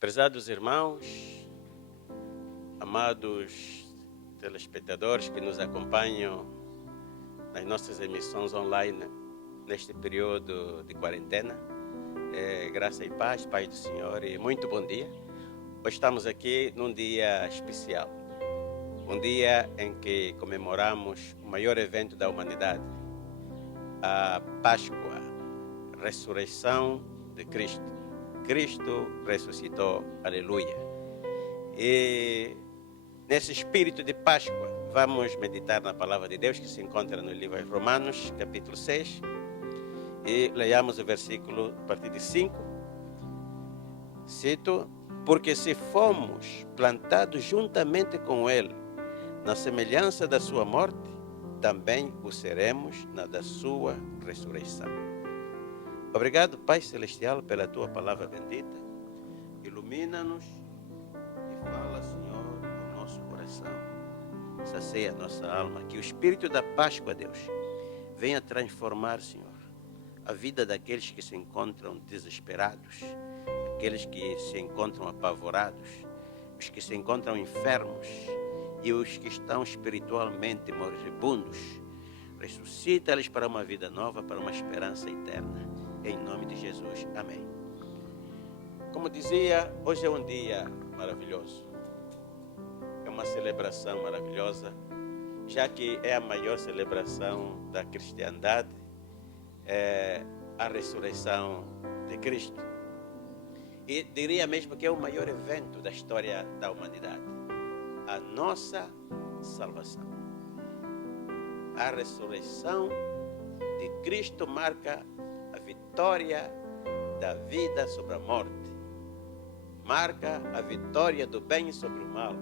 Prezados irmãos, amados telespectadores que nos acompanham nas nossas emissões online neste período de quarentena, graça e paz do Senhor e muito bom dia. Hoje estamos aqui num dia especial, um dia em que comemoramos o maior evento da humanidade, a Páscoa, a ressurreição de Cristo. Cristo ressuscitou, aleluia. E nesse espírito de Páscoa, vamos meditar na palavra de Deus que se encontra no livro de Romanos, capítulo 6. E leiamos o versículo a partir de 5. Cito: porque se fomos plantados juntamente com Ele, na semelhança da sua morte, também o seremos na da sua ressurreição. Obrigado, Pai Celestial, pela Tua palavra bendita. Ilumina-nos e fala, Senhor, no nosso coração. Sacia a nossa alma. Que o Espírito da Páscoa, Deus, venha transformar, Senhor, a vida daqueles que se encontram desesperados, aqueles que se encontram apavorados, os que se encontram enfermos e os que estão espiritualmente moribundos. Ressuscita-lhes para uma vida nova, para uma esperança eterna. Em nome de Jesus. Amém. Como dizia, hoje é um dia maravilhoso. É uma celebração maravilhosa, já que é a maior celebração da cristandade, é a ressurreição de Cristo. E diria mesmo que é o maior evento da história da humanidade. A nossa salvação. A ressurreição de Cristo marca a vitória da vida sobre a morte. Marca a vitória do bem sobre o mal,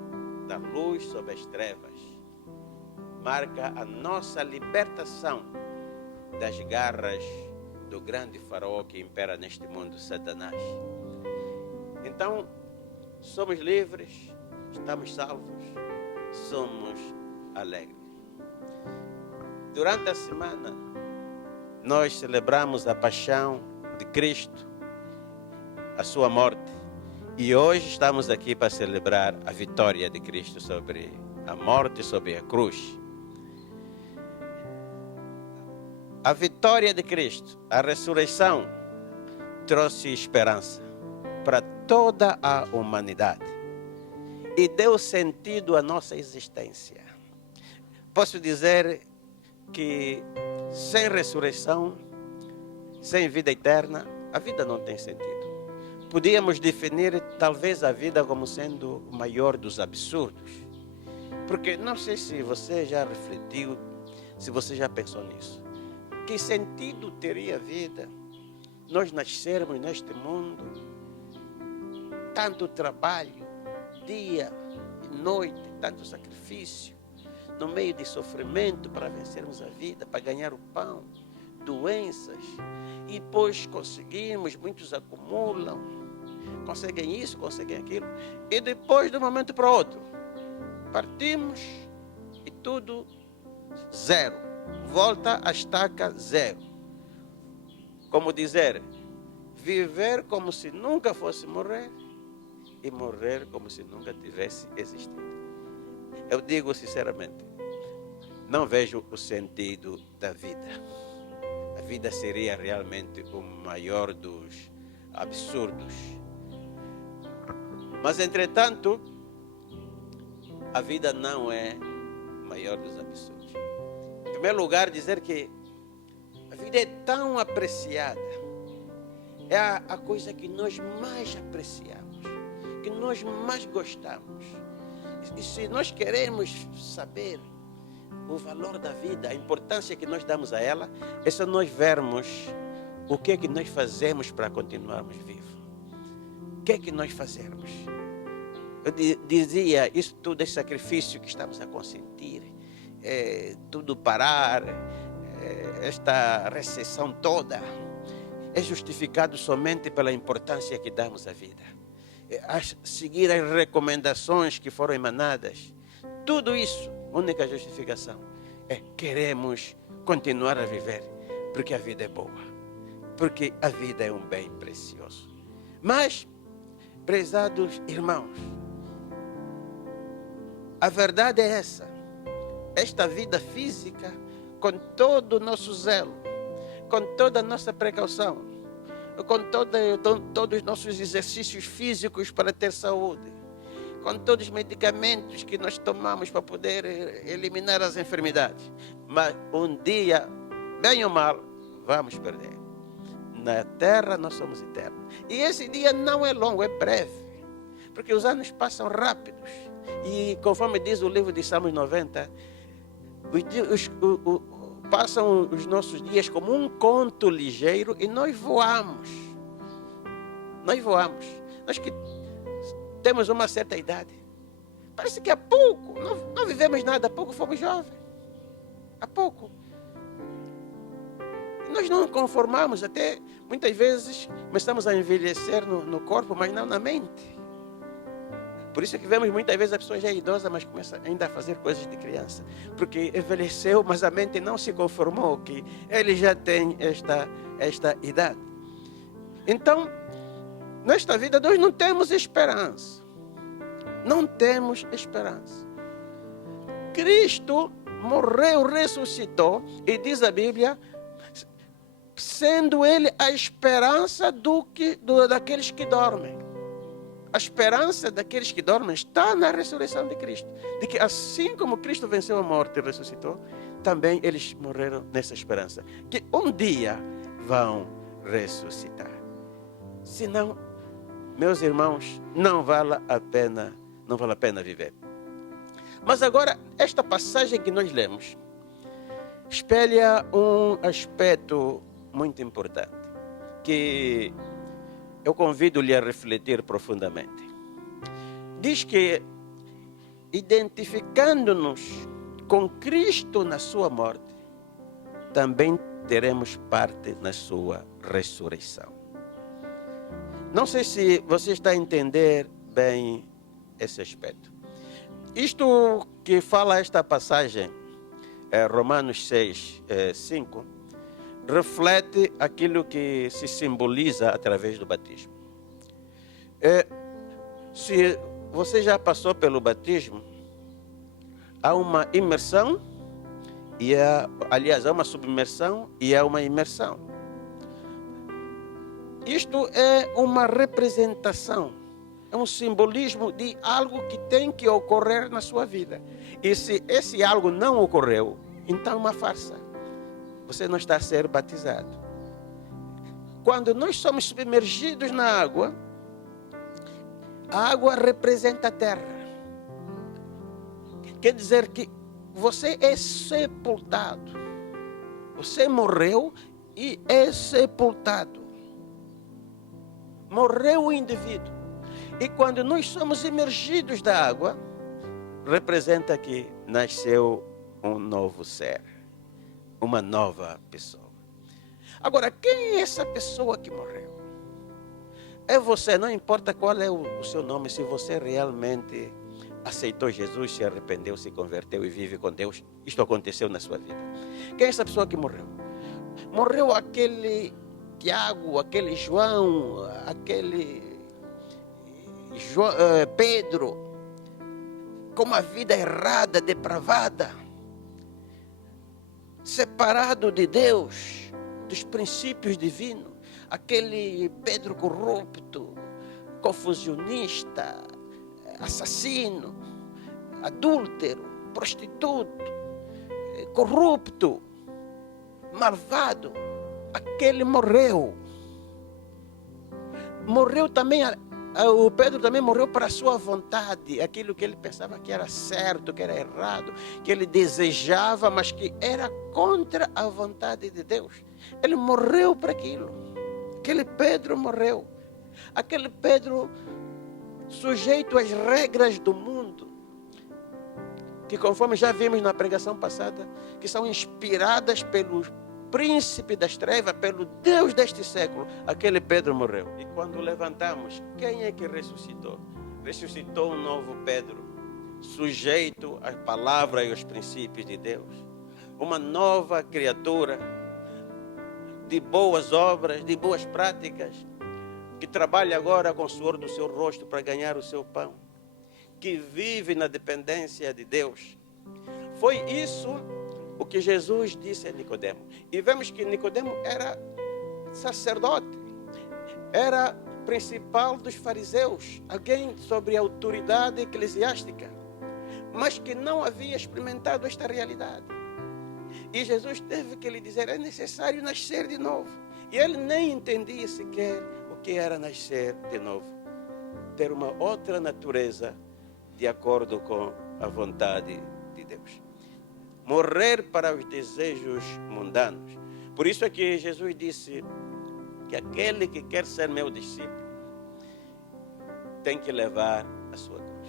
da luz sobre as trevas. Marca a nossa libertação das garras do grande faraó que impera neste mundo, Satanás. Então, somos livres, estamos salvos, somos alegres. Durante a semana, nós celebramos a paixão de Cristo, a sua morte. E hoje estamos aqui para celebrar a vitória de Cristo sobre a morte, sobre a cruz. A vitória de Cristo, a ressurreição, trouxe esperança para toda a humanidade e deu sentido à nossa existência. Posso dizer que sem ressurreição, sem vida eterna, a vida não tem sentido. Podíamos definir talvez a vida como sendo o maior dos absurdos. Porque não sei se você já refletiu, se você já pensou nisso. Que sentido teria a vida? Nós nascermos neste mundo, tanto trabalho, dia e noite, tanto sacrifício, no meio de sofrimento para vencermos a vida, para ganhar o pão, doenças, e depois conseguimos, muitos acumulam, conseguem isso, conseguem aquilo, e depois de um momento para o outro, partimos e tudo zero, volta a estaca zero. Como dizer, viver como se nunca fosse morrer e morrer como se nunca tivesse existido. Eu digo sinceramente, não vejo o sentido da vida. A vida seria realmente o maior dos absurdos. Mas, entretanto, a vida não é o maior dos absurdos. Em primeiro lugar, dizer que a vida é tão apreciada. É a coisa que nós mais apreciamos, que nós mais gostamos. E se nós queremos saber o valor da vida, a importância que nós damos a ela, é só nós vermos o que é que nós fazemos para continuarmos vivos. O que é que nós fazemos? Eu dizia, isso tudo é sacrifício que estamos a consentir, tudo parar, esta recessão toda, é justificado somente pela importância que damos à vida. Seguir as recomendações que foram emanadas, tudo isso, única justificação é queremos continuar a viver, porque a vida é boa, porque a vida é um bem precioso. Mas Prezados irmãos, a verdade é essa. Esta vida física, com todo o nosso zelo, com toda a nossa precaução, com todos os nossos exercícios físicos para ter saúde, com todos os medicamentos que nós tomamos para poder eliminar as enfermidades. Mas um dia, bem ou mal, vamos perder. Na terra nós somos eternos. E esse dia não é longo, é breve. Porque os anos passam rápidos. E conforme diz o livro de Salmos 90, passam os nossos dias como um conto ligeiro e nós voamos. Nós voamos. Nós que temos uma certa idade. Parece que há pouco, não vivemos nada, há pouco fomos jovens. Há pouco. E nós não conformamos, até muitas vezes começamos a envelhecer no corpo, mas não na mente. Por isso que vemos muitas vezes a pessoa já é idosa, mas começa ainda a fazer coisas de criança. Porque envelheceu, mas a mente não se conformou que ele já tem esta idade. Então, nesta vida nós não temos esperança. Não temos esperança. Cristo morreu, ressuscitou, e diz a Bíblia, sendo Ele a esperança daqueles que dormem. A esperança daqueles que dormem está na ressurreição de Cristo. De que assim como Cristo venceu a morte e ressuscitou, também eles morreram nessa esperança. Que um dia vão ressuscitar. Senão, meus irmãos, não vale a pena viver. Mas agora, esta passagem que nós lemos espelha um aspecto muito importante, que eu convido-lhe a refletir profundamente. Diz que, identificando-nos com Cristo na sua morte, também teremos parte na sua ressurreição. Não sei se você está a entender bem esse aspecto. Isto que fala esta passagem, Romanos 6, 5, reflete aquilo que se simboliza através do batismo. Se você já passou pelo batismo, há uma imersão, há uma submersão e há uma imersão. Isto é uma representação, é um simbolismo de algo que tem que ocorrer na sua vida. E se esse algo não ocorreu, então é uma farsa. Você não está a ser batizado. Quando nós somos submergidos na água, a água representa a terra. Quer dizer que você é sepultado. Você morreu e é sepultado. Morreu o indivíduo. E quando nós somos imergidos da água, representa que nasceu um novo ser, uma nova pessoa. Agora, quem é essa pessoa que morreu? É você, não importa qual é o seu nome, se você realmente aceitou Jesus, se arrependeu, se converteu e vive com Deus, isto aconteceu na sua vida. Quem é essa pessoa que morreu? Morreu aquele Tiago, aquele João, aquele Pedro, com uma vida errada, depravada, separado de Deus, dos princípios divinos, aquele Pedro corrupto, confusionista, assassino, adúltero, prostituto, corrupto, malvado, aquele morreu. Morreu também, o Pedro também morreu para a sua vontade, aquilo que ele pensava que era certo, que era errado, que ele desejava, mas que era contra a vontade de Deus. Ele morreu para aquilo. Aquele Pedro morreu. Aquele Pedro sujeito às regras do mundo, que conforme já vimos na pregação passada, que são inspiradas pelo príncipe das trevas, pelo Deus deste século, aquele Pedro morreu. E quando levantamos, quem é que ressuscitou? Ressuscitou um novo Pedro, sujeito à palavra e aos princípios de Deus. Uma nova criatura, de boas obras, de boas práticas, que trabalha agora com o suor do seu rosto para ganhar o seu pão, que vive na dependência de Deus. Foi isso o que Jesus disse a Nicodemo. E vemos que Nicodemo era sacerdote, era principal dos fariseus, alguém sobre a autoridade eclesiástica, mas que não havia experimentado esta realidade. E Jesus teve que lhe dizer: é necessário nascer de novo. E ele nem entendia sequer o que era nascer de novo. Ter uma outra natureza de acordo com a vontade de Deus. Morrer para os desejos mundanos. Por isso é que Jesus disse que aquele que quer ser meu discípulo tem que levar a sua cruz.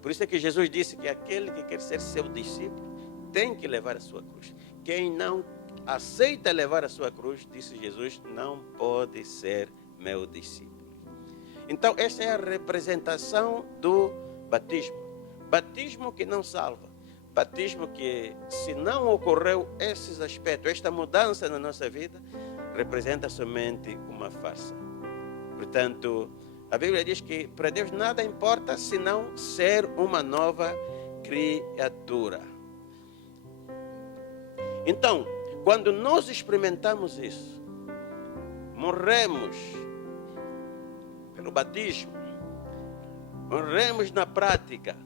Por isso é que Jesus disse que aquele que quer ser seu discípulo tem que levar a sua cruz. Quem não aceita levar a sua cruz, disse Jesus, não pode ser meu discípulo. Então, essa é a representação do batismo. Batismo que não salva. Batismo que, se não ocorreu esses aspectos, esta mudança na nossa vida, representa somente uma farsa. Portanto, a Bíblia diz que para Deus nada importa senão ser uma nova criatura. Então, quando nós experimentamos isso, morremos pelo batismo, morremos na prática,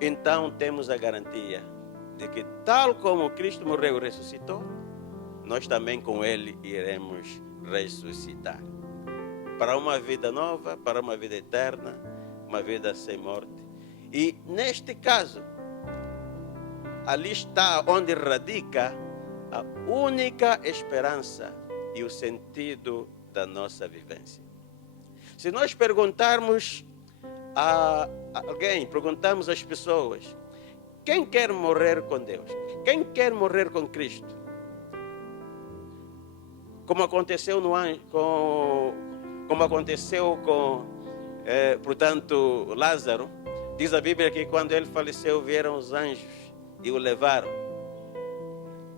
então temos a garantia de que, tal como Cristo morreu e ressuscitou, nós também com Ele iremos ressuscitar. Para uma vida nova, para uma vida eterna, uma vida sem morte. E neste caso, ali está onde radica a única esperança e o sentido da nossa vivência. Se nós perguntarmos a alguém, perguntamos às pessoas, quem quer morrer com Deus? Quem quer morrer com Cristo? Como aconteceu portanto, Lázaro, diz a Bíblia que quando ele faleceu, vieram os anjos e o levaram.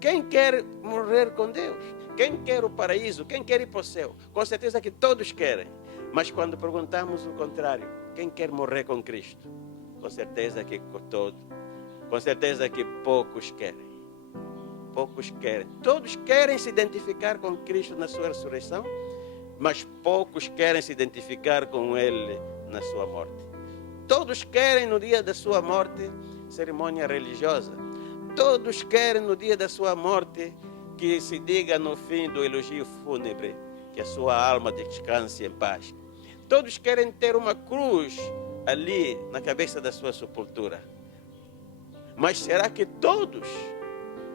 Quem quer morrer com Deus? Quem quer o paraíso? Quem quer ir para o céu? Com certeza que todos querem. Mas quando perguntamos o contrário, quem quer morrer com Cristo? Com certeza que poucos querem. Poucos querem. Todos querem se identificar com Cristo na sua ressurreição, mas poucos querem se identificar com Ele na sua morte. Todos querem no dia da sua morte cerimônia religiosa. Todos querem no dia da sua morte que se diga no fim do elogio fúnebre que a sua alma descanse em paz. Todos querem ter uma cruz ali na cabeça da sua sepultura. Mas será que todos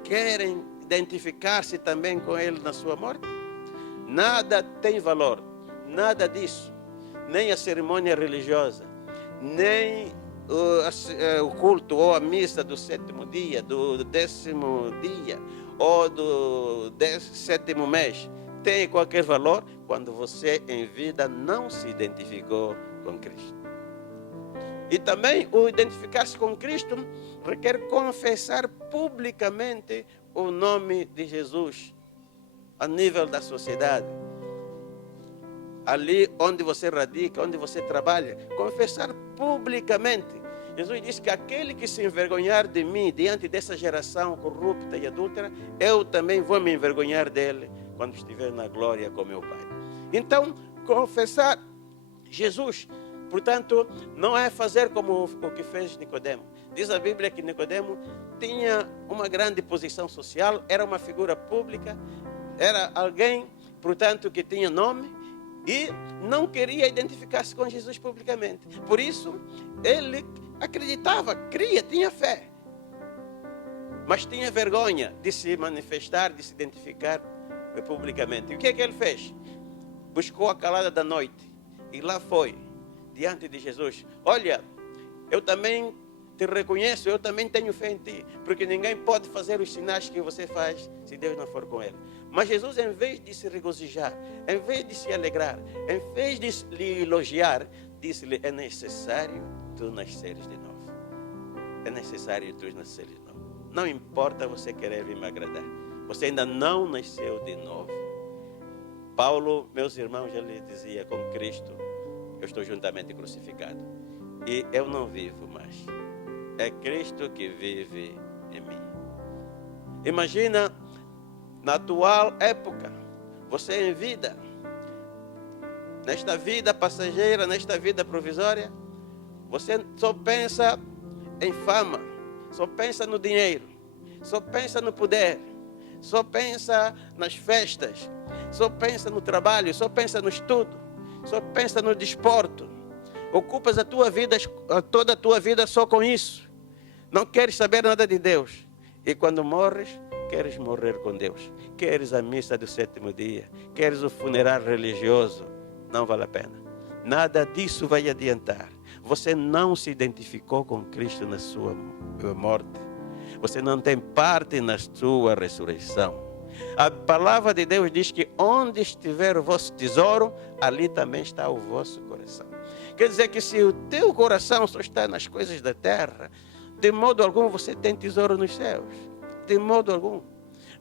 querem identificar-se também com Ele na sua morte? Nada tem valor, nada disso, nem a cerimônia religiosa, nem o culto ou a missa do 7º dia, do 10º dia ou do 17º mês tem qualquer valor quando você em vida não se identificou com Cristo. E também o identificar-se com Cristo requer confessar publicamente o nome de Jesus a nível da sociedade. Ali onde você radica, onde você trabalha, confessar publicamente. Jesus disse que aquele que se envergonhar de mim diante dessa geração corrupta e adúltera, eu também vou me envergonhar dele quando estiver na glória com meu Pai. Então, confessar Jesus, portanto, não é fazer como o que fez Nicodemo. Diz a Bíblia que Nicodemo tinha uma grande posição social, era uma figura pública, era alguém, portanto, que tinha nome e não queria identificar-se com Jesus publicamente. Por isso, ele acreditava, cria, tinha fé, mas tinha vergonha de se manifestar, de se identificar publicamente. E o que é que ele fez? Buscou a calada da noite e lá foi, diante de Jesus. Olha, eu também te reconheço, eu também tenho fé em ti, porque ninguém pode fazer os sinais que você faz se Deus não for com ele. Mas Jesus, em vez de se regozijar, em vez de se alegrar, em vez de lhe elogiar, disse-lhe, é necessário tu nasceres de novo. É necessário tu nasceres de novo. Não importa você querer vir me agradar, você ainda não nasceu de novo. Paulo, meus irmãos, ele dizia: com Cristo eu estou juntamente crucificado. E eu não vivo mais. É Cristo que vive em mim. Imagina, na atual época, você em vida, nesta vida passageira, nesta vida provisória, você só pensa em fama, só pensa no dinheiro, só pensa no poder, só pensa nas festas, só pensa no trabalho, só pensa no estudo, só pensa no desporto. Ocupas a tua vida, toda a tua vida só com isso. Não queres saber nada de Deus. E quando morres, queres morrer com Deus. Queres a missa do sétimo dia, queres o funeral religioso. Não vale a pena. Nada disso vai adiantar. Você não se identificou com Cristo na sua morte. Você não tem parte na sua ressurreição. A palavra de Deus diz que onde estiver o vosso tesouro, ali também está o vosso coração. Quer dizer que se o teu coração só está nas coisas da terra, de modo algum você tem tesouro nos céus. De modo algum.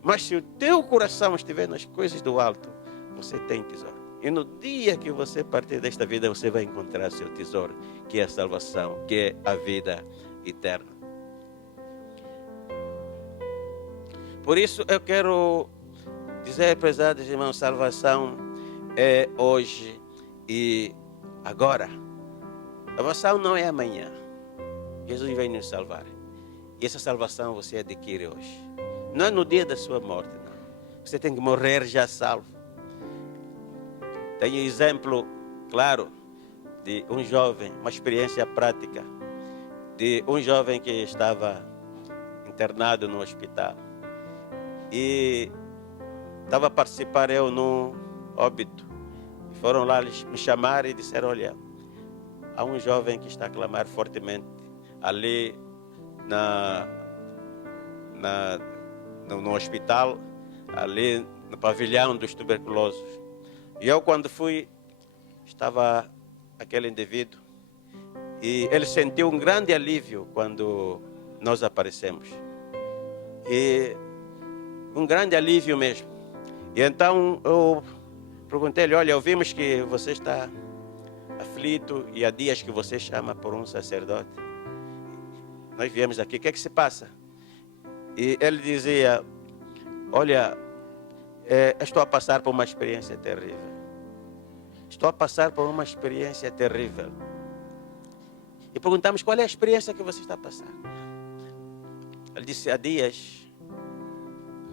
Mas se o teu coração estiver nas coisas do alto, você tem tesouro. E no dia que você partir desta vida, você vai encontrar seu tesouro, que é a salvação, que é a vida eterna. Por isso eu quero dizer, prezados irmãos, salvação é hoje e agora. Salvação não é amanhã. Jesus vem nos salvar. E essa salvação você adquire hoje. Não é no dia da sua morte, não. Você tem que morrer já salvo. Tenho exemplo, claro, de um jovem, uma experiência prática, de um jovem que estava internado no hospital. E estava a participar eu num óbito. Foram lá me chamar e disseram: olha, há um jovem que está a clamar fortemente ali no hospital, ali no pavilhão dos tuberculosos. E eu, quando fui, estava aquele indivíduo e ele sentiu um grande alívio quando nós aparecemos. E um grande alívio mesmo. E então eu perguntei-lhe: olha, ouvimos que você está aflito e há dias que você chama por um sacerdote. Nós viemos aqui, o que é que se passa? E ele dizia: olha, estou a passar por uma experiência terrível. Estou a passar por uma experiência terrível. E perguntamos: qual é a experiência que você está a passar? Ele disse: há dias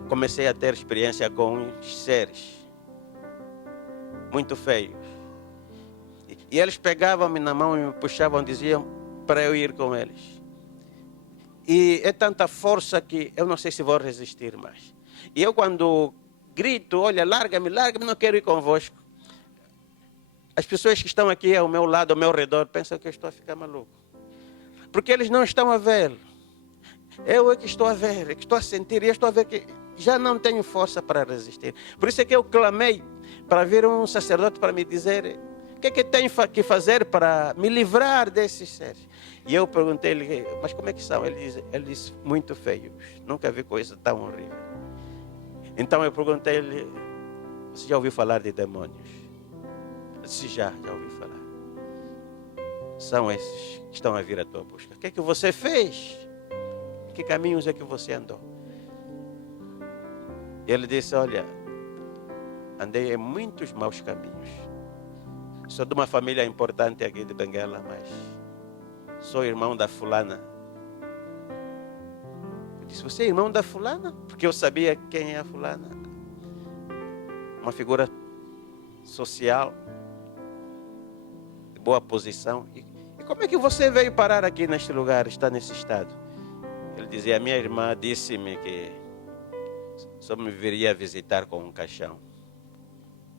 comecei a ter experiência com uns seres muito feios. E eles pegavam-me na mão e me puxavam, diziam para eu ir com eles. E é tanta força que eu não sei se vou resistir mais. E eu, quando grito: olha, larga-me, larga-me, não quero ir convosco, as pessoas que estão aqui ao meu lado, ao meu redor, pensam que eu estou a ficar maluco. Porque eles não estão a ver. Eu é que estou a ver, é que estou a sentir, e eu estou a ver que já não tenho força para resistir. Por isso é que eu clamei para vir um sacerdote para me dizer o que é que tenho que fazer para me livrar desses seres. E eu perguntei-lhe: mas como é que são? Ele disse: muito feios, nunca vi coisa tão horrível. Então eu perguntei-lhe: você já ouviu falar de demônios? Ele disse: já ouvi falar. São esses que estão a vir à tua busca. O que é que você fez? Que caminhos é que você andou? E ele disse: olha, andei em muitos maus caminhos. Sou de uma família importante aqui de Benguela, mas sou irmão da fulana. Eu disse: você é irmão da fulana? Porque eu sabia quem é a fulana. Uma figura social, de boa posição. E como é que você veio parar aqui neste lugar, está nesse estado? Ele dizia: a minha irmã disse-me que só me viria visitar com um caixão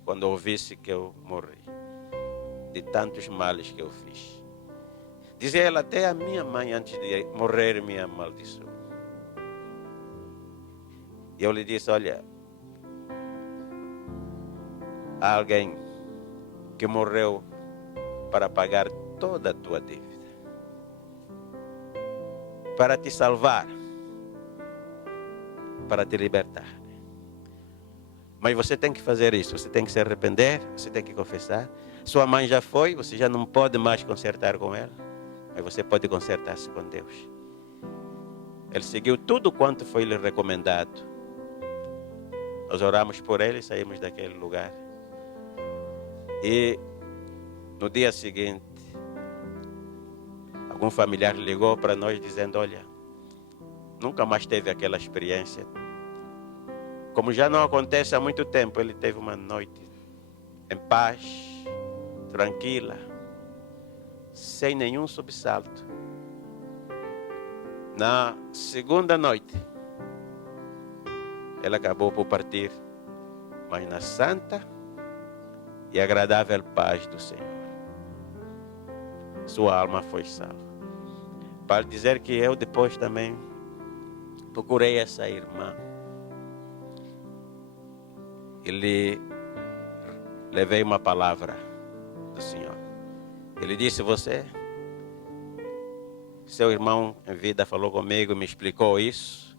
quando ouvisse que eu morri, de tantos males que eu fiz. Dizia ela: até a minha mãe, antes de morrer, me amaldiçoou. E eu lhe disse: olha, há alguém que morreu para pagar toda a tua dívida, para te salvar, para te libertar. Mas você tem que fazer isso, você tem que se arrepender, você tem que confessar. Sua mãe já foi, você já não pode mais consertar com ela, mas você pode consertar-se com Deus. Ele seguiu tudo quanto foi lhe recomendado. Nós oramos por ele e saímos daquele lugar. E no dia seguinte, algum familiar ligou para nós dizendo: olha, nunca mais teve aquela experiência. Como já não acontece há muito tempo, ele teve uma noite em paz, tranquila, sem nenhum sobressalto. Na segunda noite, ele acabou por partir, mas na santa e agradável paz do Senhor. Sua alma foi salva. Para dizer que eu depois também procurei essa irmã. E lhe levei uma palavra do Senhor. Ele disse: seu irmão em vida falou comigo, me explicou isso,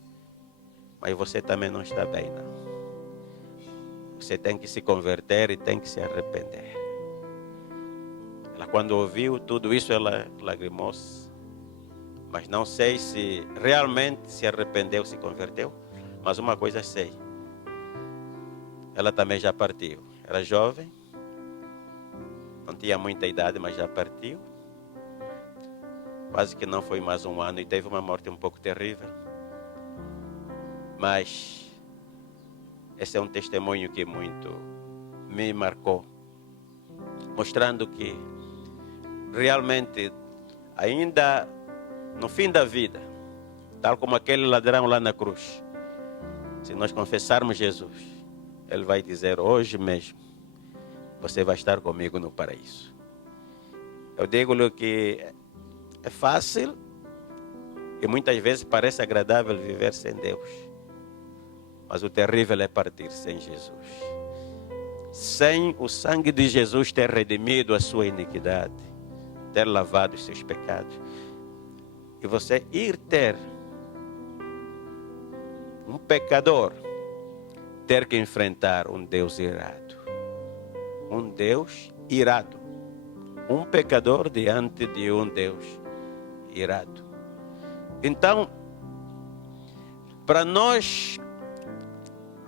mas você também não está bem, não. Você tem que se converter e tem que se arrepender. Ela, quando ouviu tudo isso, ela lagrimou-se. Mas não sei se realmente se arrependeu, se converteu. Mas uma coisa sei. Ela também já partiu. Era jovem. Não tinha muita idade, mas já partiu. Quase que não foi mais um ano e teve uma morte um pouco terrível. Mas esse é um testemunho que muito me marcou. Mostrando que realmente ainda no fim da vida, tal como aquele ladrão lá na cruz, se nós confessarmos Jesus, Ele vai dizer: hoje mesmo você vai estar comigo no paraíso. Eu digo-lhe que é fácil e muitas vezes parece agradável viver sem Deus, mas o terrível é partir sem Jesus, sem o sangue de Jesus ter redimido a sua iniquidade, ter lavado os seus pecados, e você ir ter um pecador, ter que enfrentar um Deus irado. Um Deus irado. Um pecador diante de um Deus irado. Então, para nós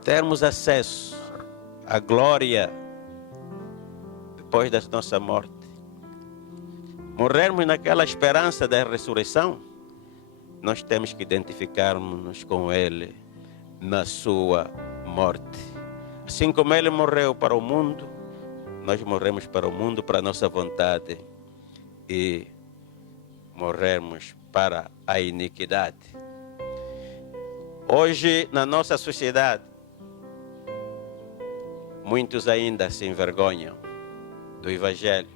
termos acesso à glória depois da nossa morte, morrermos naquela esperança da ressurreição, nós temos que identificarmos-nos com Ele na sua morte. Assim como Ele morreu para o mundo, nós morremos para o mundo, para a nossa vontade, e morrermos para a iniquidade. Hoje, na nossa sociedade, muitos ainda se envergonham do Evangelho,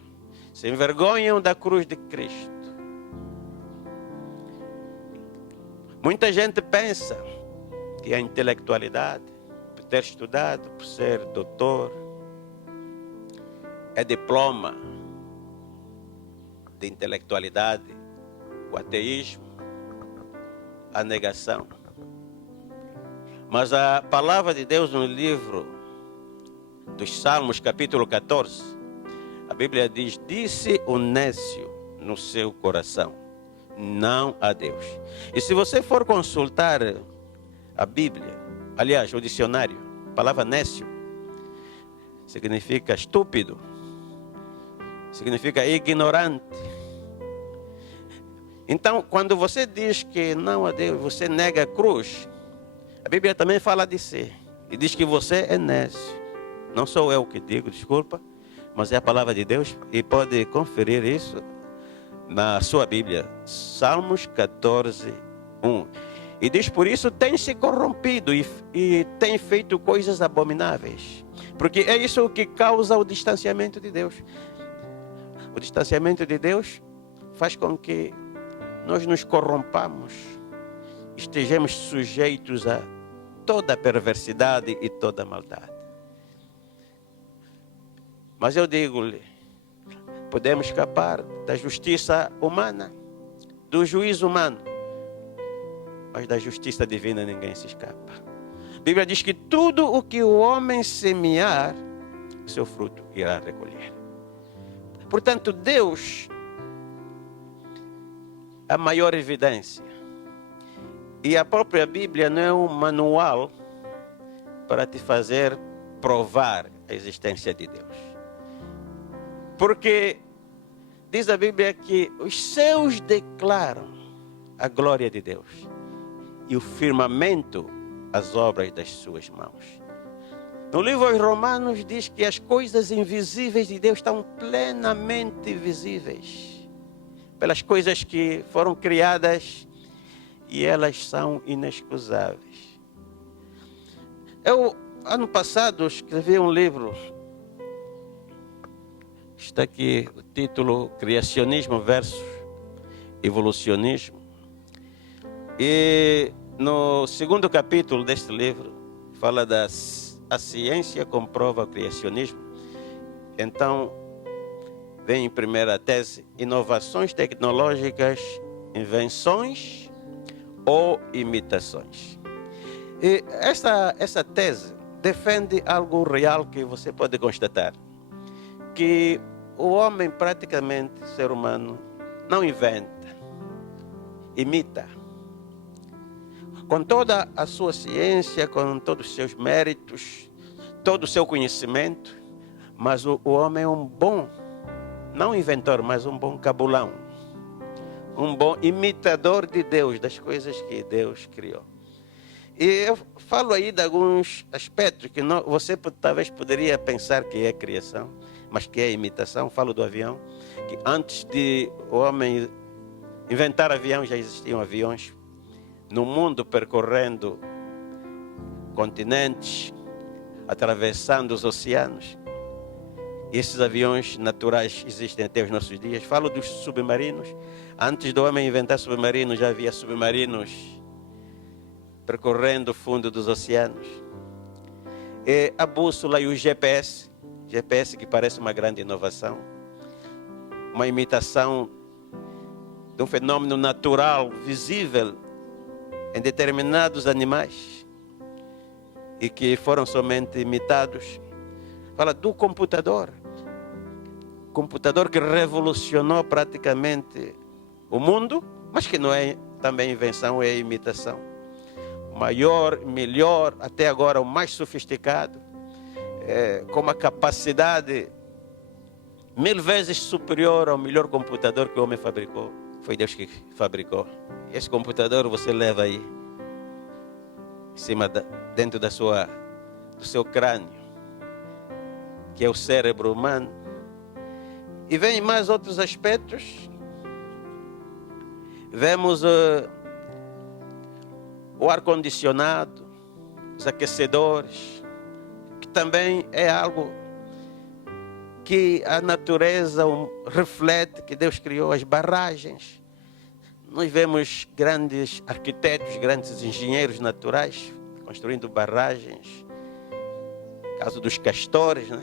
se envergonham da cruz de Cristo. Muita gente pensa que a intelectualidade, por ter estudado, por ser doutor, é diploma de intelectualidade, o ateísmo, a negação. Mas a palavra de Deus no livro dos Salmos, capítulo 14, a Bíblia diz: disse o nécio no seu coração, não a Deus. E se você for consultar a Bíblia, aliás, o dicionário, a palavra nécio significa estúpido, significa ignorante. Então, quando você diz que não a Deus, você nega a cruz, a Bíblia também fala de si e diz que você é nécio. Não sou eu que digo, desculpa, mas é a palavra de Deus, e pode conferir isso na sua Bíblia, Salmos 14, 1. E diz: por isso tem se corrompido e tem feito coisas abomináveis. Porque é isso que causa o distanciamento de Deus. O distanciamento de Deus faz com que nós nos corrompamos, estejamos sujeitos a toda a perversidade e toda a maldade. Mas eu digo-lhe, podemos escapar da justiça humana, do juízo humano, mas da justiça divina ninguém se escapa. Bíblia diz que tudo o que o homem semear, seu fruto irá recolher. Portanto, Deus, a maior evidência. E a própria Bíblia não é um manual para te fazer provar a existência de Deus. Porque diz a Bíblia que os céus declaram a glória de Deus e o firmamento as obras das suas mãos. No livro aos Romanos diz que as coisas invisíveis de Deus estão plenamente visíveis pelas coisas que foram criadas e elas são inexcusáveis. Eu, ano passado, escrevi um livro. Está aqui o título: Criacionismo versus Evolucionismo. E no segundo capítulo deste livro, fala a ciência comprova o criacionismo. Então, vem em primeira tese: inovações tecnológicas, invenções ou imitações. E essa tese defende algo real que você pode constatar: que o homem, praticamente, ser humano, não inventa, imita. Com toda a sua ciência, com todos os seus méritos, todo o seu conhecimento, mas o homem é um bom, não inventor, mas um bom cabulão, um bom imitador de Deus, das coisas que Deus criou. E eu falo aí de alguns aspectos que você talvez poderia pensar que é criação, mas que é imitação. Falo do avião, que antes de o homem inventar avião, já existiam aviões no mundo, percorrendo continentes, atravessando os oceanos. E esses aviões naturais existem até os nossos dias. Falo dos submarinos. Antes do homem inventar submarinos, já havia submarinos percorrendo o fundo dos oceanos. E a bússola e o GPS que parece uma grande inovação, uma imitação de um fenômeno natural, visível em determinados animais e que foram somente imitados. Fala do computador que revolucionou praticamente o mundo, mas que não é também invenção, é imitação. O maior, melhor, até agora o mais sofisticado, com uma capacidade 1000 vezes superior ao melhor computador que o homem fabricou. Foi Deus que fabricou. Esse computador você leva aí, em cima dentro do seu crânio, que é o cérebro humano. E vem mais outros aspectos. Vemos o ar-condicionado, os aquecedores, que também é algo que a natureza reflete, que Deus criou, as barragens. Nós vemos grandes arquitetos, grandes engenheiros naturais construindo barragens. Caso dos castores, né?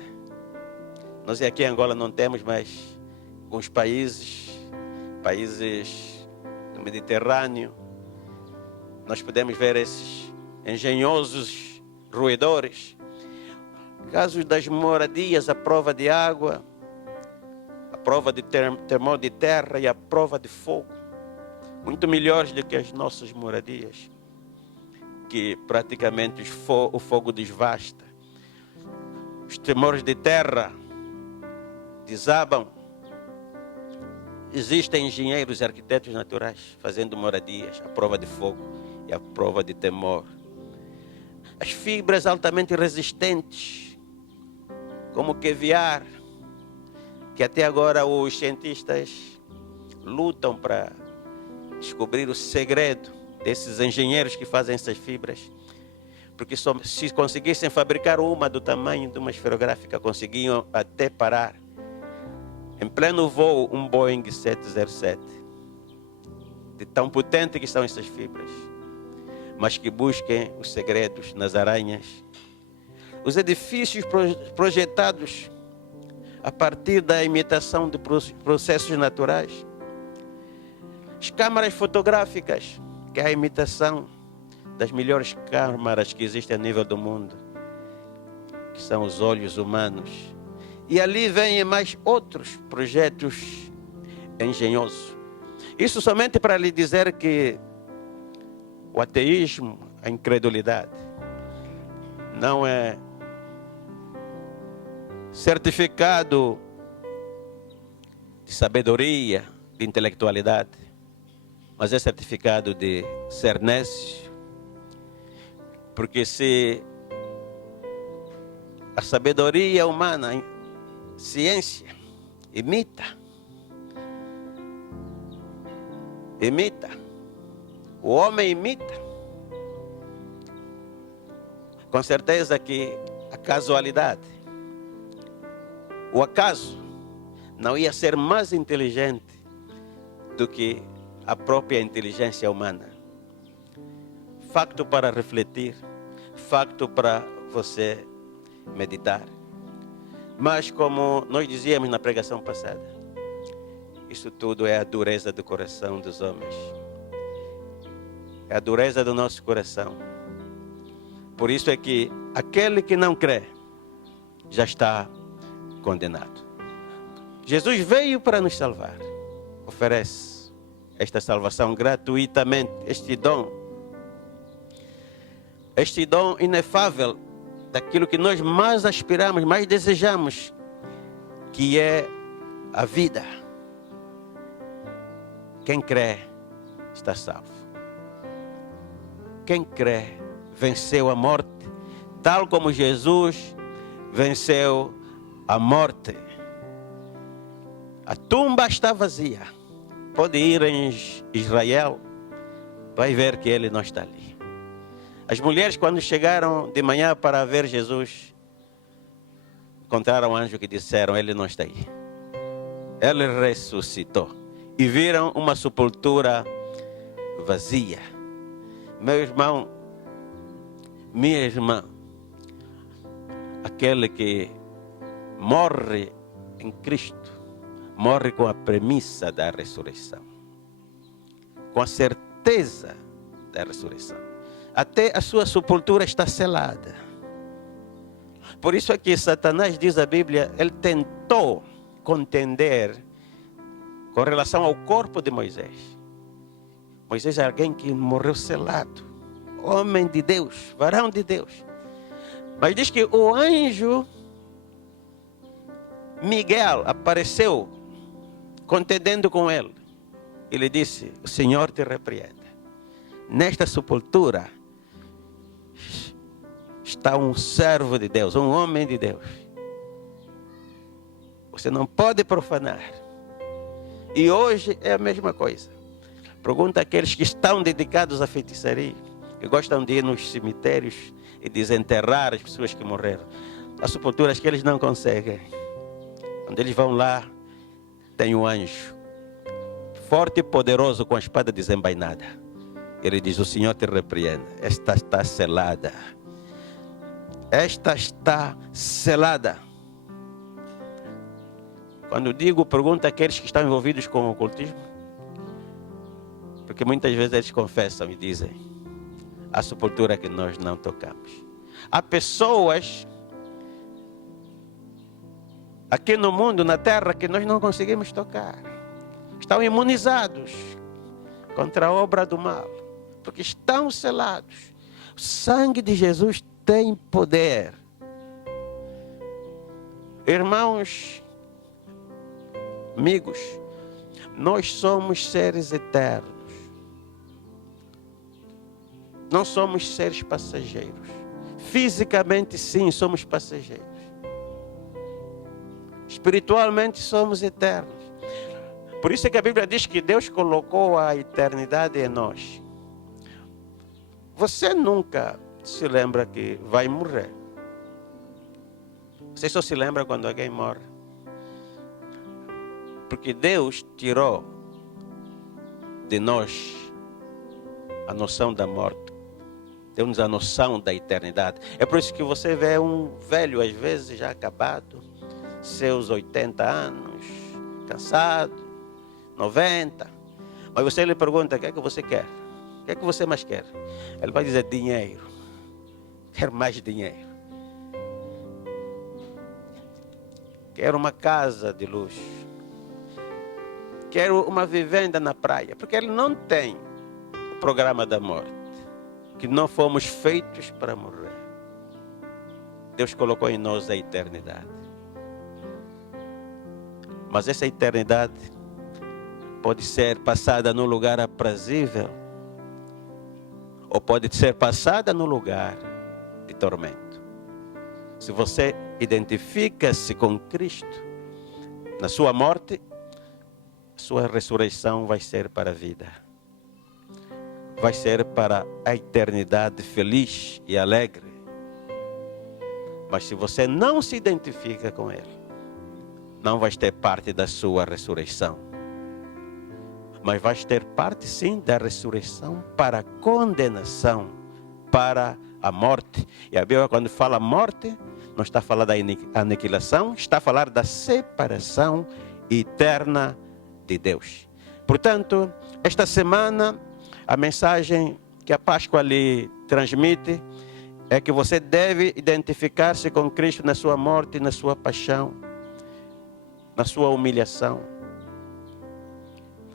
Nós aqui em Angola não temos, mas alguns países do Mediterrâneo, nós podemos ver esses engenhosos roedores. Casos das moradias, a prova de água, a prova de temor de terra e a prova de fogo, muito melhores do que as nossas moradias, que praticamente o fogo devasta. Os temores de terra desabam. Existem engenheiros e arquitetos naturais fazendo moradias, a prova de fogo e a prova de temor. As fibras altamente resistentes, como o caviar, que até agora os cientistas lutam para descobrir o segredo desses engenheiros que fazem essas fibras. Porque se conseguissem fabricar uma do tamanho de uma esferográfica, conseguiam até parar em pleno voo um Boeing 707. De tão potente que são essas fibras. Mas que busquem os segredos nas aranhas. Os edifícios projetados a partir da imitação de processos naturais. As câmaras fotográficas, que é a imitação das melhores câmaras que existem a nível do mundo, que são os olhos humanos. E ali vêm mais outros projetos engenhosos. Isso somente para lhe dizer que o ateísmo, a incredulidade, não é certificado de sabedoria, de intelectualidade, mas é certificado de ser nécio. Porque se a sabedoria humana, a ciência, imita, o homem imita, com certeza que a casualidade, o acaso, não ia ser mais inteligente do que a própria inteligência humana. Facto para refletir, facto para você meditar. Mas como nós dizíamos na pregação passada, isso tudo é a dureza do coração dos homens. É a dureza do nosso coração. Por isso é que aquele que não crê já está condenado. Jesus veio para nos salvar. Oferece esta salvação gratuitamente, este dom inefável daquilo que nós mais aspiramos, mais desejamos, que é a vida. Quem crê está salvo. Quem crê venceu a morte, tal como Jesus venceu a morte. A tumba está vazia. Pode ir em Israel, vai ver que ele não está ali. As mulheres, quando chegaram de manhã para ver Jesus, encontraram um anjo que disseram: ele não está aí. Ele ressuscitou. E viram uma sepultura vazia. Meu irmão, minha irmã, aquele que morre em Cristo, morre com a premissa da ressurreição, com a certeza da ressurreição. Até a sua sepultura está selada. Por isso é que Satanás, diz a Bíblia, ele tentou contender com relação ao corpo de Moisés. Moisés é alguém que morreu selado, homem de Deus, varão de Deus. Mas diz que o anjo Miguel apareceu contendendo com ele. Ele disse: o Senhor te repreenda. Nesta sepultura está um servo de Deus, um homem de Deus. Você não pode profanar. E hoje é a mesma coisa. Pergunta àqueles que estão dedicados à feitiçaria, que gostam de ir nos cemitérios e desenterrar as pessoas que morreram. As sepulturas que eles não conseguem. Quando eles vão lá, tem um anjo, forte e poderoso, com a espada desembainada. Ele diz: o Senhor te repreenda. Esta está selada. Esta está selada. Quando digo, pergunta àqueles que estão envolvidos com o ocultismo, porque muitas vezes eles confessam e dizem: a sepultura que nós não tocamos. Há pessoas aqui no mundo, na terra, que nós não conseguimos tocar. Estão imunizados contra a obra do mal, porque estão selados. O sangue de Jesus tem poder. Irmãos, amigos, nós somos seres eternos. Não somos seres passageiros. Fisicamente, sim, somos passageiros. Espiritualmente, somos eternos. Por isso é que a Bíblia diz que Deus colocou a eternidade em nós. Você nunca se lembra que vai morrer. Você só se lembra quando alguém morre. Porque Deus tirou de nós a noção da morte. Deu-nos a noção da eternidade. É por isso que você vê um velho, às vezes já acabado, seus 80 anos, cansado, 90. Mas você lhe pergunta: o que é que você quer? O que é que você mais quer? Ele vai dizer dinheiro. Quero mais dinheiro. Quero uma casa de luxo. Quero uma vivenda na praia. Porque ele não tem o programa da morte. Que não fomos feitos para morrer. Deus colocou em nós a eternidade. Mas essa eternidade pode ser passada num lugar aprazível, ou pode ser passada num lugar de tormento. Se você identifica-se com Cristo, na sua morte, sua ressurreição vai ser para a vida. Vai ser para a eternidade feliz e alegre. Mas se você não se identifica com Ele, não vai ter parte da sua ressurreição. Mas vai ter parte sim da ressurreição para a condenação, para a morte. E a Bíblia, quando fala morte, não está falando da aniquilação, está a falar da separação eterna de Deus. Portanto, esta semana, a mensagem que a Páscoa lhe transmite é que você deve identificar-se com Cristo na sua morte, na sua paixão, na sua humilhação.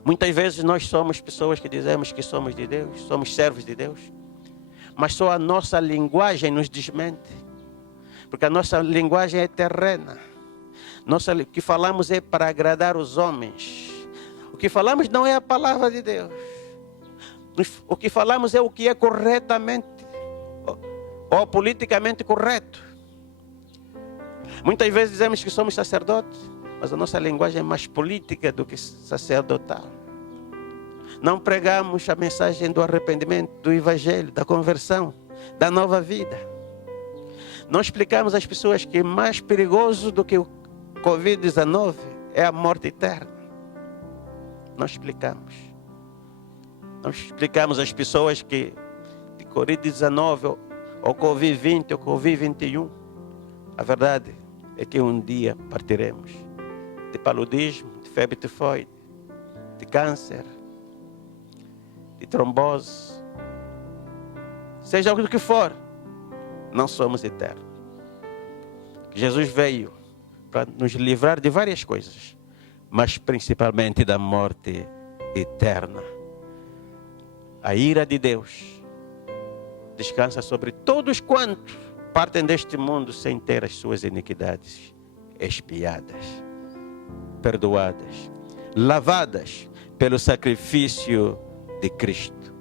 Muitas vezes nós somos pessoas que dizemos que somos de Deus, somos servos de Deus, mas só a nossa linguagem nos desmente, porque a nossa linguagem é terrena. O que falamos é para agradar os homens. O que falamos não é a palavra de Deus. O que falamos é o que é corretamente ou politicamente correto. Muitas vezes dizemos que somos sacerdotes, mas a nossa linguagem é mais política do que sacerdotal. Não pregamos a mensagem do arrependimento, do evangelho, da conversão, da nova vida. Não explicamos às pessoas que mais perigoso do que o Covid-19 é a morte eterna. Não explicamos. Não explicamos às pessoas que de Covid-19 ou Covid-20 ou Covid-21, a verdade é que um dia partiremos de paludismo, de febre tifoide, de câncer, de trombose, seja o que for, não somos eternos. Jesus veio para nos livrar de várias coisas, mas principalmente da morte eterna. A ira de Deus descansa sobre todos quantos partem deste mundo sem ter as suas iniquidades expiadas, perdoadas, lavadas pelo sacrifício de Cristo.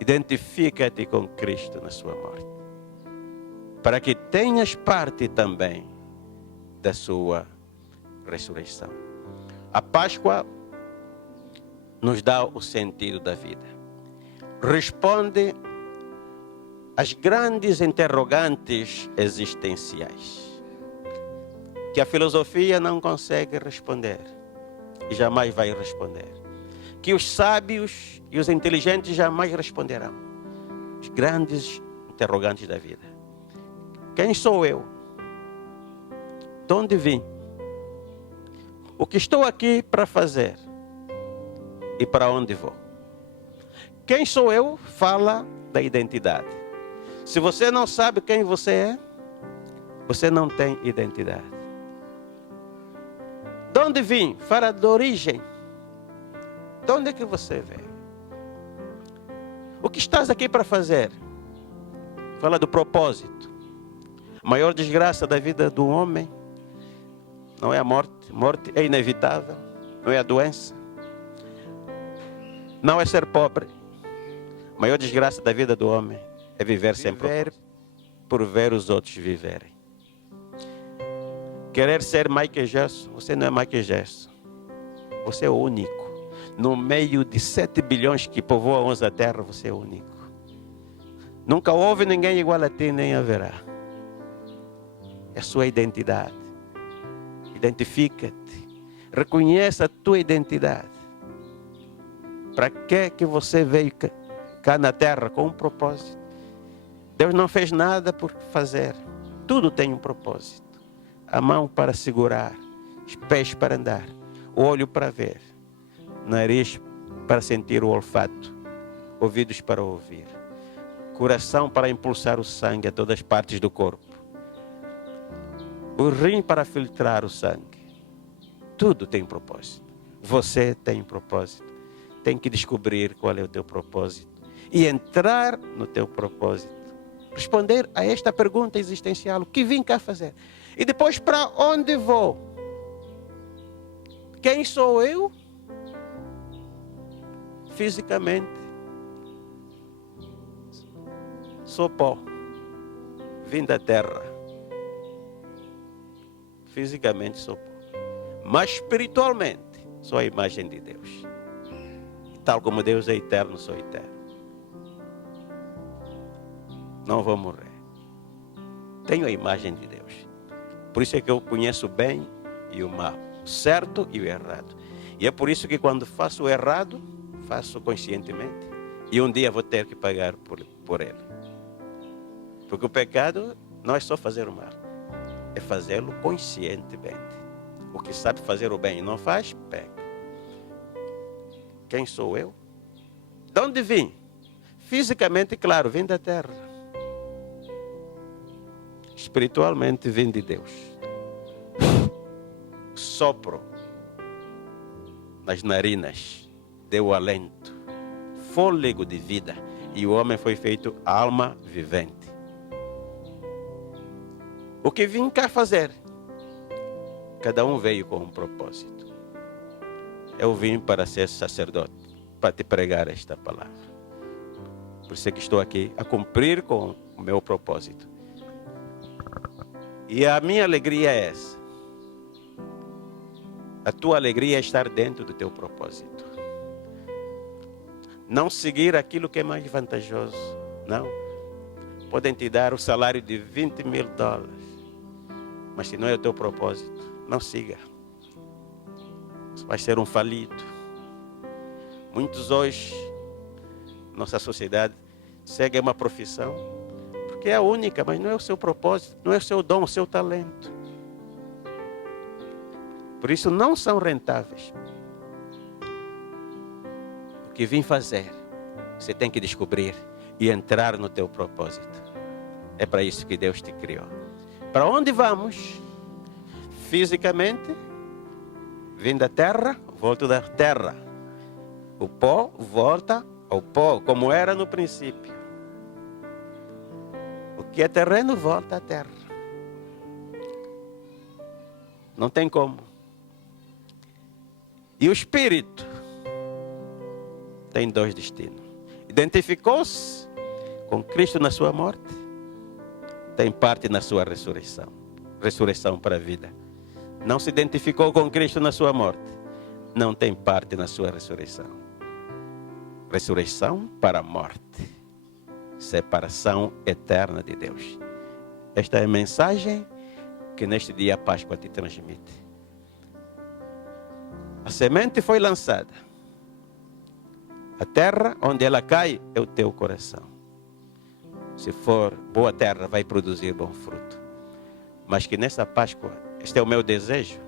Identifica-te com Cristo na sua morte, para que tenhas parte também da sua ressurreição. A Páscoa nos dá o sentido da vida. Responde às grandes interrogantes existenciais que a filosofia não consegue responder e jamais vai responder, que os sábios e os inteligentes jamais responderão. Os grandes interrogantes da vida. Quem sou eu? De onde vim? O que estou aqui para fazer? E para onde vou? Quem sou eu fala da identidade. Se você não sabe quem você é, você não tem identidade. De onde vim? Fala da origem. De onde é que você veio? O que estás aqui para fazer? Fala do propósito. A maior desgraça da vida do homem não é a morte. Morte é inevitável. Não é a doença. Não é ser pobre. A maior desgraça da vida do homem é viver sem propósito, por ver os outros viverem. Querer ser Michael Jackson, você não é Michael Jackson. Você é o único. No meio de 7 bilhões que povoam a terra, você é o único. Nunca houve ninguém igual a ti, nem haverá. É a sua identidade. Identifica-te. Reconheça a tua identidade. Para que você veio cá na terra? Com um propósito. Deus não fez nada por fazer. Tudo tem um propósito. A mão para segurar, os pés para andar, o olho para ver, o nariz para sentir o olfato, ouvidos para ouvir, coração para impulsar o sangue a todas as partes do corpo, o rim para filtrar o sangue. Tudo tem propósito. Você tem propósito. Tem que descobrir qual é o teu propósito e entrar no teu propósito. Responder a esta pergunta existencial: o que vim cá fazer? E depois, para onde vou? Quem sou eu? Fisicamente, sou pó, vim da terra. Fisicamente sou pó, mas espiritualmente sou a imagem de Deus. E tal como Deus é eterno, sou eterno. Não vou morrer. Tenho a imagem de Deus. Por isso é que eu conheço o bem e o mal, o certo e o errado. E é por isso que quando faço o errado, faço conscientemente. E um dia vou ter que pagar por ele. Porque o pecado não é só fazer o mal, é fazê-lo conscientemente. O que sabe fazer o bem e não faz, peca. Quem sou eu? De onde vim? Fisicamente, claro, vim da terra. Espiritualmente, vim de Deus. Sopro nas narinas, deu alento, fôlego de vida, e o homem foi feito alma vivente. O que vim cá fazer? Cada um veio com um propósito. Eu vim para ser sacerdote, para te pregar esta palavra. Por isso é que estou aqui a cumprir com o meu propósito. E a minha alegria é essa. A tua alegria é estar dentro do teu propósito. Não seguir aquilo que é mais vantajoso. Não. Podem te dar o salário de $20.000. Mas se não é o teu propósito, não siga. Você vai ser um falido. Muitos hoje, nossa sociedade, seguem uma profissão, porque é a única, mas não é o seu propósito, não é o seu dom, o seu talento. Por isso não são rentáveis. O que vim fazer, você tem que descobrir e entrar no teu propósito. É para isso que Deus te criou. Para onde vamos? Fisicamente, vim da terra, volto da terra. O pó volta ao pó, como era no princípio. O que é terreno volta à terra. Não tem como. E o espírito tem dois destinos. Identificou-se com Cristo na sua morte, tem parte na sua ressurreição. Ressurreição para a vida. Não se identificou com Cristo na sua morte, não tem parte na sua ressurreição. Ressurreição para a morte. Separação eterna de Deus. Esta é a mensagem que neste dia a Páscoa te transmite. A semente foi lançada. A terra onde ela cai é o teu coração. Se for boa terra, vai produzir bom fruto. Mas que nessa Páscoa, este é o meu desejo,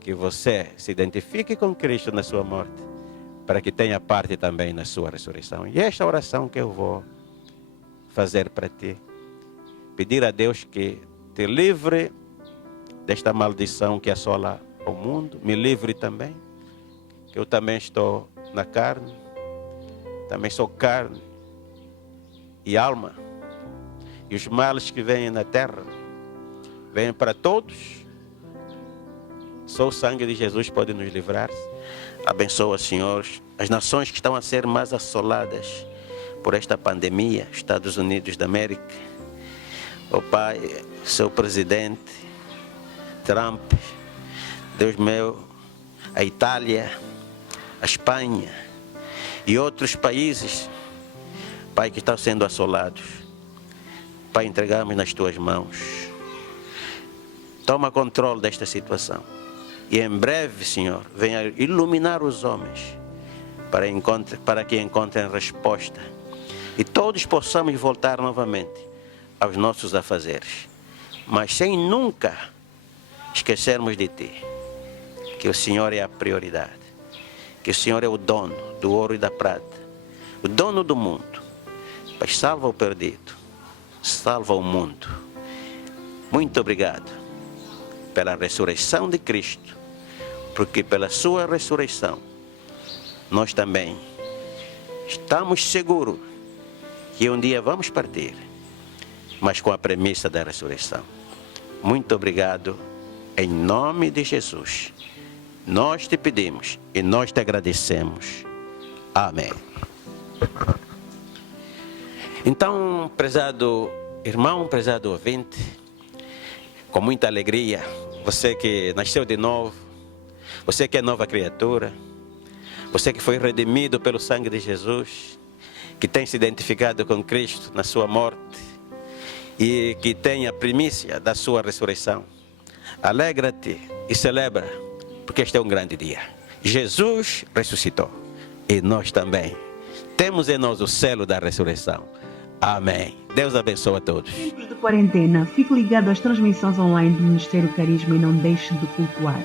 que você se identifique com Cristo na sua morte, para que tenha parte também na sua ressurreição. E esta oração que eu vou fazer para ti, pedir a Deus que te livre desta maldição que assola o mundo, me livre também, que eu também estou na carne, também sou carne e alma, e os males que vêm na terra, vêm para todos. Só o sangue de Jesus pode nos livrar. Abençoa, Senhor, as nações que estão a ser mais assoladas por esta pandemia, Estados Unidos da América, ó Pai, seu presidente, Trump, Deus meu, a Itália, a Espanha e outros países, Pai, que estão sendo assolados. Pai, entregamos nas tuas mãos. Toma controle desta situação. E em breve, Senhor, venha iluminar os homens para que encontrem resposta. E todos possamos voltar novamente aos nossos afazeres. Mas sem nunca esquecermos de Ti. Que o Senhor é a prioridade. Que o Senhor é o dono do ouro e da prata. o dono do mundo. Pai, salva o perdido, salva o mundo. Muito obrigado pela ressurreição de Cristo, porque pela sua ressurreição nós também estamos seguros que um dia vamos partir, mas com a premissa da ressurreição. Muito obrigado, em nome de Jesus. Nós te pedimos e nós te agradecemos. Amém. Então, prezado irmão, prezado ouvinte, com muita alegria, você que nasceu de novo, você que é nova criatura, você que foi redimido pelo sangue de Jesus, que tem se identificado com Cristo na sua morte e que tem a primícia da sua ressurreição. Alegra-te e celebra, porque este é um grande dia. Jesus ressuscitou e nós também temos em nós o selo da ressurreição. Amém. Deus abençoe a todos. Em tempos de quarentena, fique ligado às transmissões online do Ministério Carisma e não deixe de cultuar.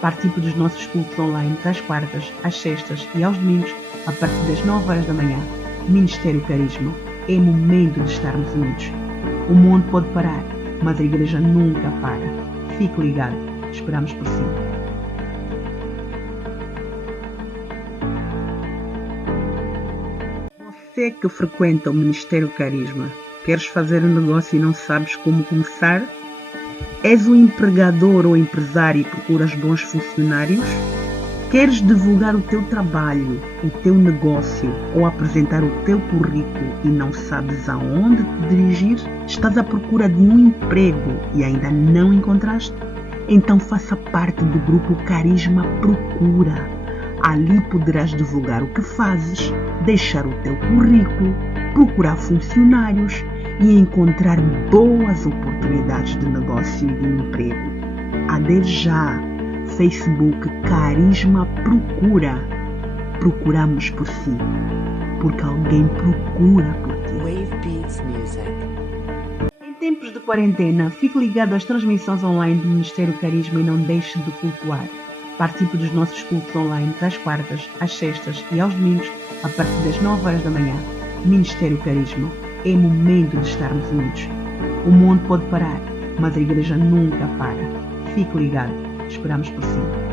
Participe dos nossos cultos online às quartas, às sextas e aos domingos, a partir das 9 horas da manhã. Ministério Carisma. É momento de estarmos unidos. O mundo pode parar, mas a igreja nunca para. Fique ligado. Esperamos por si. Você que frequenta o Ministério Carisma, queres fazer um negócio e não sabes como começar? És um empregador ou empresário e procuras bons funcionários? Queres divulgar o teu trabalho, o teu negócio ou apresentar o teu currículo e não sabes aonde te dirigir? Estás à procura de um emprego e ainda não encontraste? Então faça parte do grupo Carisma Procura. Ali poderás divulgar o que fazes, deixar o teu currículo, procurar funcionários e encontrar boas oportunidades de negócio e de emprego. Adere já. Facebook Carisma Procura. Procuramos por si, porque alguém procura por ti. Wave Beats Music. Em tempos de quarentena, fique ligado às transmissões online do Ministério Carisma e não deixe de cultuar. Participe dos nossos cultos online às quartas, às sextas e aos domingos, a partir das 9 horas da manhã. Ministério Carisma. É momento de estarmos unidos. O mundo pode parar, mas a igreja nunca para. Fique ligado. Esperamos por si.